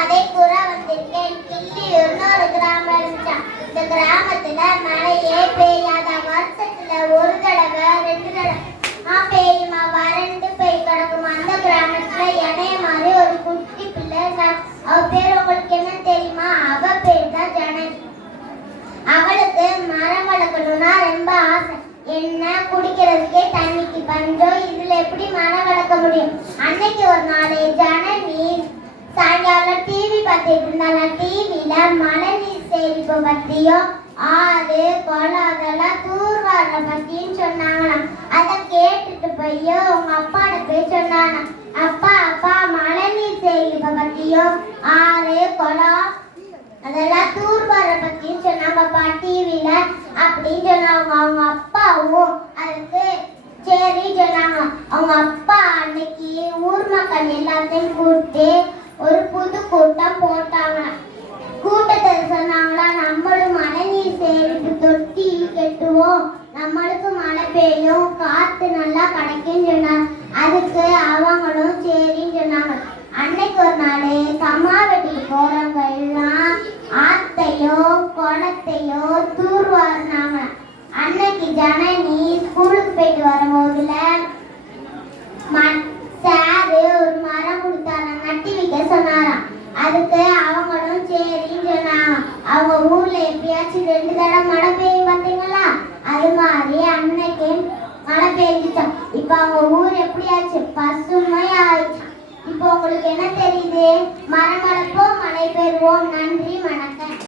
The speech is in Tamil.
கதை கூற வந்திருக்கேன். கிள்ளி இன்னொரு கிராமம் இருந்துச்சா? இந்த கிராமத்துல மழையே பெய்யாத வருஷத்துல ஒரு தடவை ரெண்டு தடவை. ஆ பெய்யுமா வறண்டு பெய் கிடக்குமா. அந்த கிராமத்துல இணைய மாதிரி ஒரு குட்டி பிள்ளை அவ பேர் உங்களுக்கு என்ன தெரியுமா? அவ பேர் தான் ஜனனி. அவளுக்கு மரம் வளர்க்கணும்னா ரொம்ப ஆசை. என்ன குடிக்கிறதுக்கே தண்ணிக்கு பஞ்சம் இதுல எப்படி மரம் வளர்க்க முடியும்? அன்னைக்கு ஒரு நாள் ஜனனி பார்த்துட்டு இருந்தாங்க டிவியில மழை நீர் சேமிப்பு ஆறு குளம் அதெல்லாம் தூர்வார பத்தியும் சொன்னாங்களாம். அதை கேட்டுட்டு போய் உங்க அப்பாட்ட போய் சொன்னாங்க அப்பா அப்பா மழை நீர் சேமிப்பு பத்தியும் ஆறு குளம் அதெல்லாம் தூர்வார சொன்னாங்க. அப்பா டிவியில அப்படின்னு சொன்னாங்க. அவங்க அப்பாவும் அதுக்கு சரி சொன்னாங்க. அவங்க அப்பா அன்னைக்கு ஊர் மக்கள் எல்லாத்தையும் கூப்பிட்டு பார்த்து நல்லா கிடைக்கும் சொன்னாங்க. அதுக்கு அவங்களும் சரின்னு சொன்னாங்க. அன்னைக்கு ஒரு நாள் கம்மா வெட்டிக்கு போறவங்க எல்லாம் ஆத்தையோ குளத்தையோ தூர்வாருனாங்க அன்னைக்கு ஜனனி ஸ்கூலுக்கு போயிட்டு வரும்போதுல சாரு ஒரு மரம் கொடுத்தாராம் நட்டி வைக்க சொன்னாராம். அதுக்கு அவங்களும் சரின்னு சொன்னாங்க. அவங்க ஊர்ல எப்படியாச்சும் ரெண்டு தடவை மழை பெஞ்சிச்சான் இப்போ அவங்க ஊர் எப்படியாச்சு? பசுமையாயிடுச்சு. இப்போ உங்களுக்கு என்ன தெரியுது? மரம் மழை பெறுவோம் நன்றி மனம்